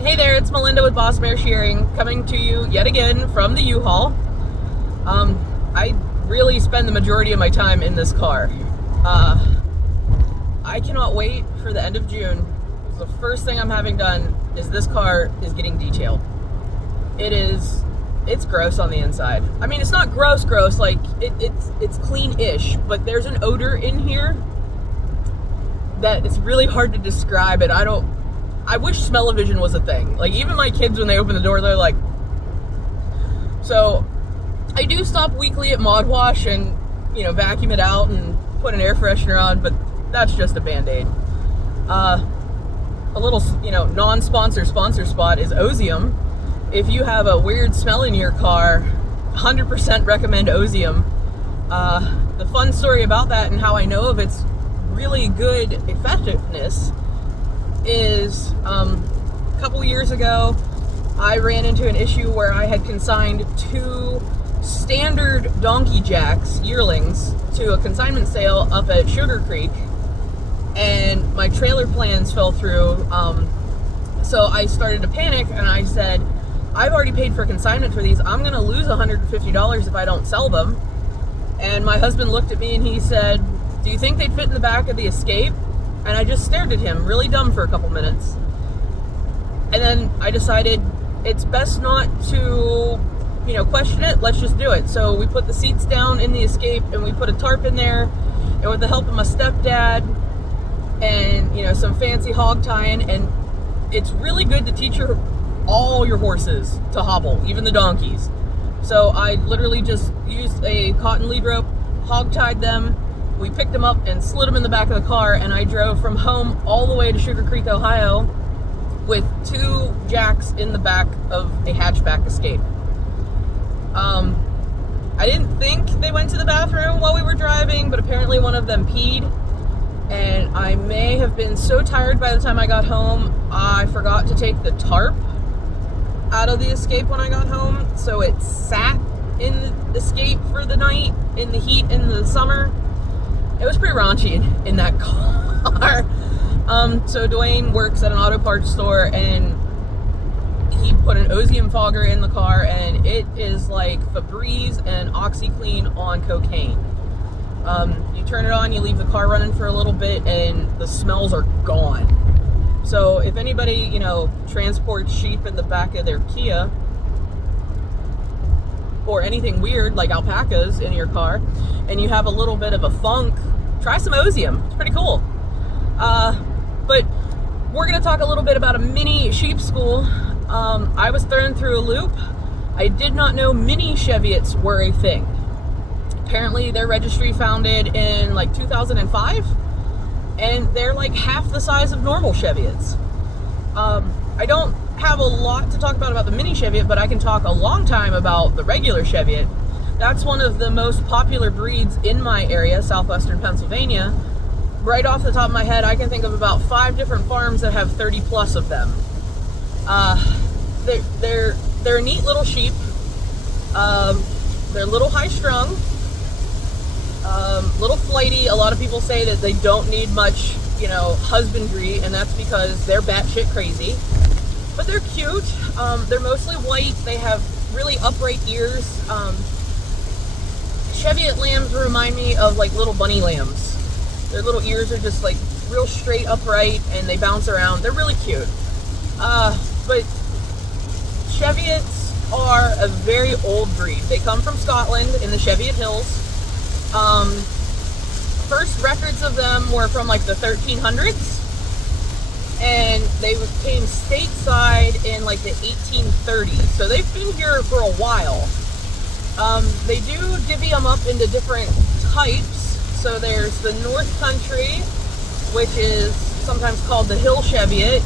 Hey there, it's Melinda with Boss Bear Shearing, coming to you yet again from the U-Haul. I really spend the majority of my time in this car. I cannot wait for the end of June. The first thing I'm having done is this car is getting detailed. It's gross on the inside. I mean, it's not gross, like it's clean-ish, but there's an odor in here that it's really hard to describe it. I wish smell-o-vision was a thing. Like, even my kids, when they open the door, they're like... So, I do stop weekly at Mod Wash and, vacuum it out and put an air freshener on, but that's just a Band-Aid. A little, non-sponsor sponsor spot is Ozium. If you have a weird smell in your car, 100% recommend Ozium. The fun story about that and how I know of its really good effectiveness is a couple years ago I ran into an issue where I had consigned 2 standard donkey jacks, yearlings, to a consignment sale up at Sugar Creek, and my trailer plans fell through. So I started to panic and I said, I've already paid for consignment for these. I'm gonna lose $150 if I don't sell them. And my husband looked at me and he said, do you think they'd fit in the back of the Escape? And I just stared at him, really dumb, for a couple minutes. And then I decided it's best not to, question it. Let's just do it. So we put the seats down in the Escape and we put a tarp in there. And with the help of my stepdad and, some fancy hog tying, and it's really good to teach all your horses to hobble, even the donkeys. So I literally just used a cotton lead rope, hog tied them. We picked them up and slid them in the back of the car, and I drove from home all the way to Sugar Creek, Ohio, with 2 jacks in the back of a hatchback Escape. I didn't think they went to the bathroom while we were driving, but apparently one of them peed, and I may have been so tired by the time I got home, I forgot to take the tarp out of the Escape when I got home, so it sat in the Escape for the night in the heat in the summer. It was pretty raunchy in that car. So Dwayne works at an auto parts store, and he put an Ozium fogger in the car, and it is like Febreze and OxyClean on cocaine. You turn it on, you leave the car running for a little bit, and the smells are gone. So if anybody, transports sheep in the back of their Kia, or anything weird like alpacas in your car, and you have a little bit of a funk, try some Ozium. It's pretty cool. But we're going to talk a little bit about a mini sheep school. I was thrown through a loop. I did not know mini Cheviots were a thing. Apparently their registry founded in like 2005, and they're like half the size of normal Cheviots. I don't have a lot to talk about the mini Cheviot, but I can talk a long time about the regular Cheviot. That's one of the most popular breeds in my area, southwestern Pennsylvania. Right off the top of my head, I can think of about 5 different farms that have 30 plus of them. They're a neat little sheep. They're a little high strung, little flighty. A lot of people say that they don't need much, husbandry, and that's because they're batshit crazy. But they're cute. They're mostly white. They have really upright ears. Cheviot lambs remind me of like little bunny lambs. Their little ears are just like real straight upright, and they bounce around. They're really cute. But Cheviots are a very old breed. They come from Scotland in the Cheviot Hills. First records of them were from like the 1300s. And they came stateside in like the 1830s. So they've been here for a while. They do divvy them up into different types. So there's the North Country, which is sometimes called the Hill Cheviot,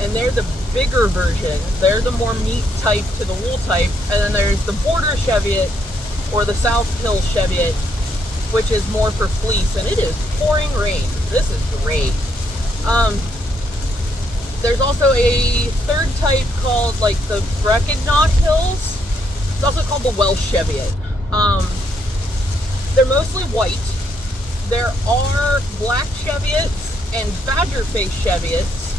and they're the bigger version. They're the more meat type to the wool type. And then there's the Border Cheviot, or the South Hill Cheviot, which is more for fleece. And it is pouring rain. This is great. There's also a third type called like the Breckennock Hills. It's also called the Welsh Cheviot. They're mostly white. There are black Cheviots and badger face Cheviots.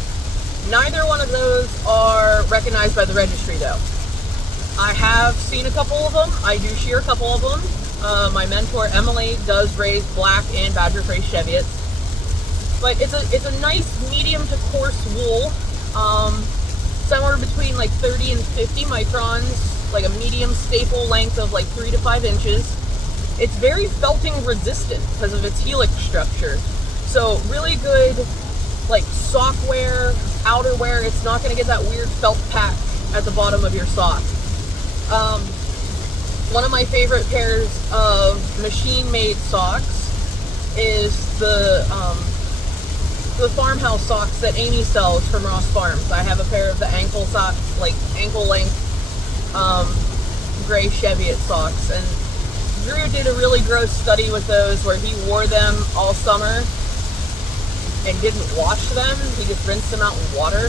Neither one of those are recognized by the registry though. I have seen a couple of them. I do shear a couple of them. My mentor Emily does raise black and badger face Cheviots, but it's a nice medium to coarse wool, somewhere between like 30 and 50 microns, like a medium staple length of like 3 to 5 inches. It's very felting resistant because of its helix structure, so really good like sock wear, outerwear. It's not going to get that weird felt patch at the bottom of your sock. One of my favorite pairs of machine-made socks is the farmhouse socks that Amy sells from Ross Farms. I have a pair of the ankle sock, like ankle length, gray Cheviot socks, and Drew did a really gross study with those where he wore them all summer and didn't wash them. He just rinsed them out in water,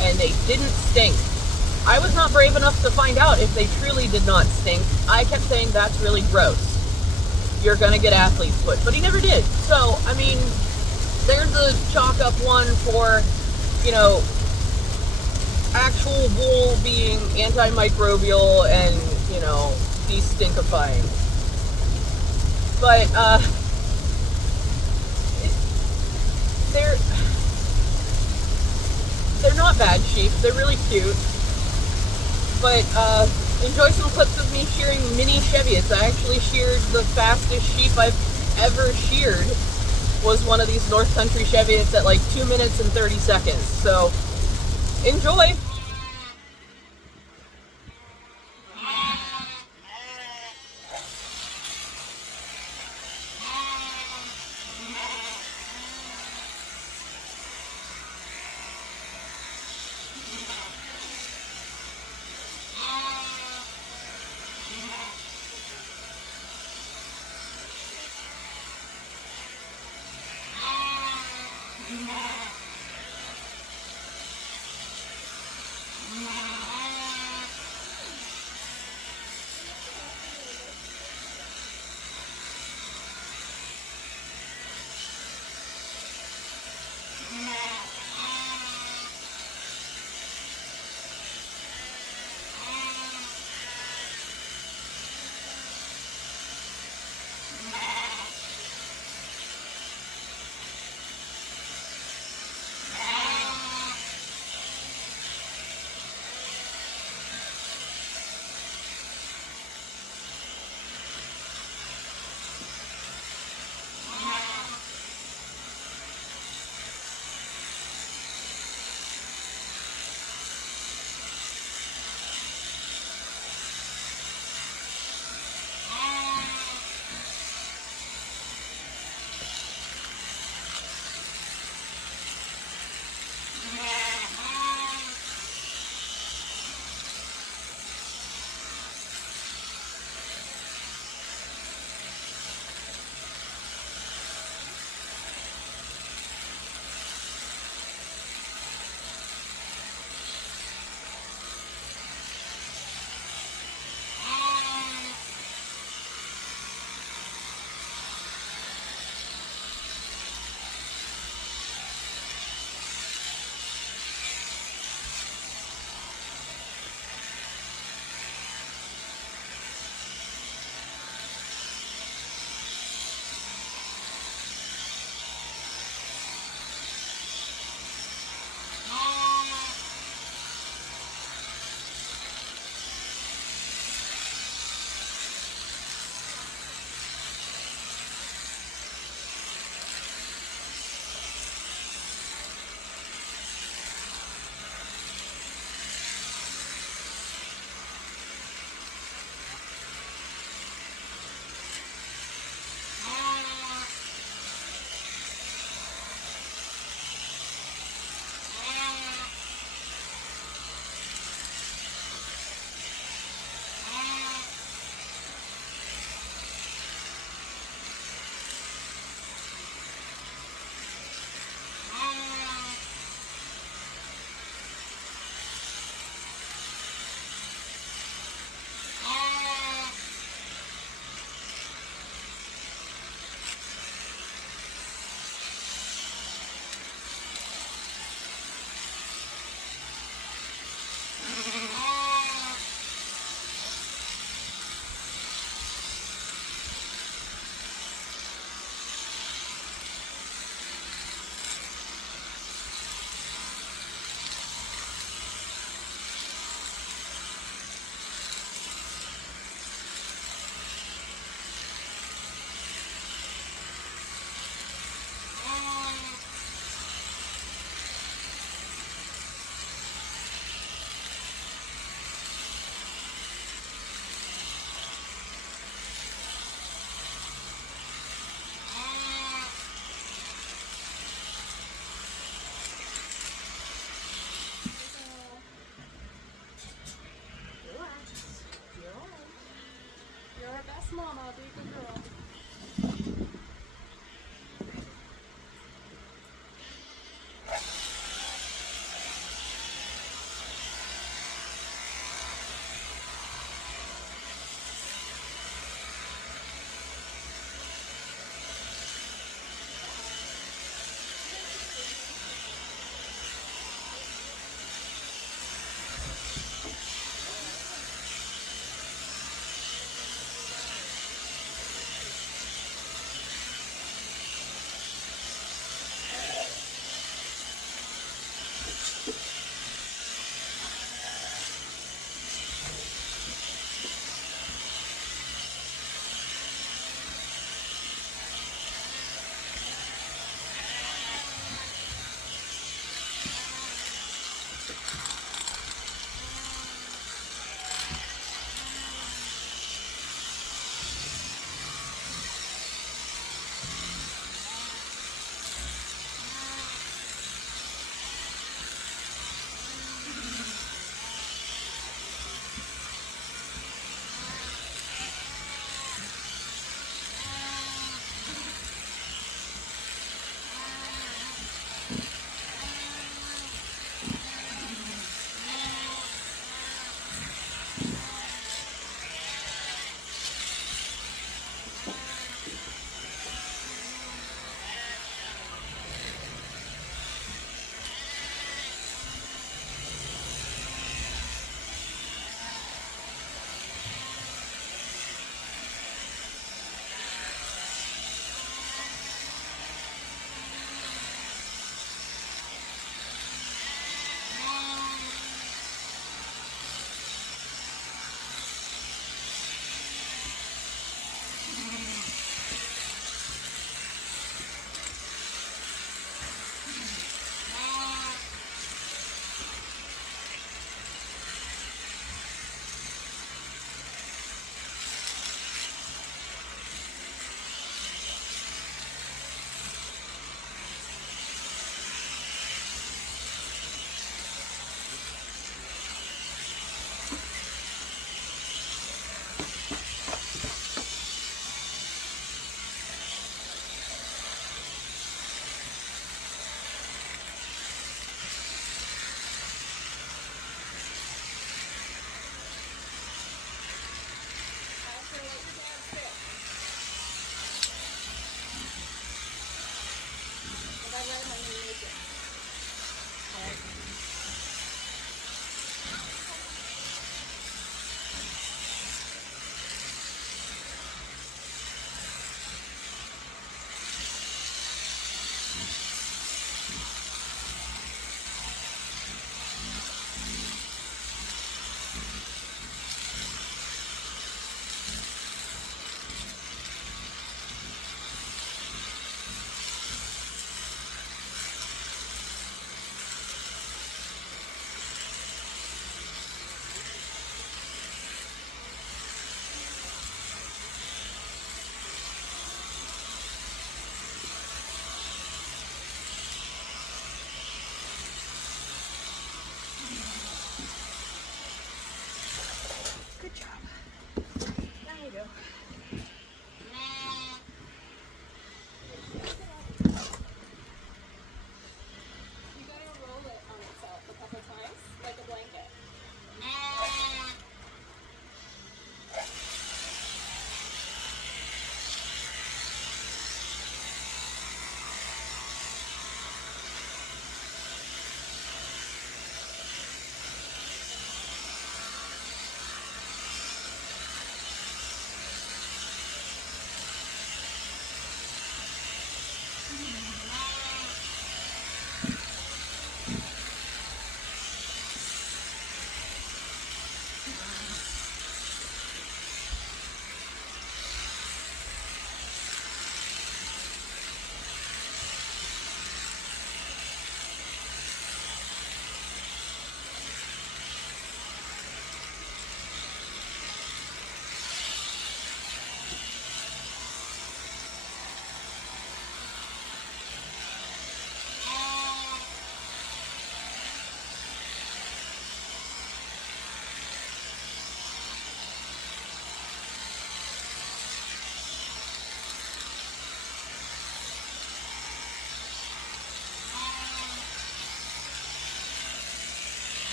and they didn't stink. I was not brave enough to find out if they truly did not stink. I kept saying, that's really gross. You're gonna get athlete's foot. But he never did. So, I mean, there's a chalk up one for, you know, actual wool being antimicrobial and, you know, de-stinkifying. But, they're not bad sheep. They're really cute. But enjoy some clips of me shearing mini Cheviots. I actually sheared the fastest sheep I've ever sheared was one of these North Country Cheviots at like 2 minutes and 30 seconds. So enjoy.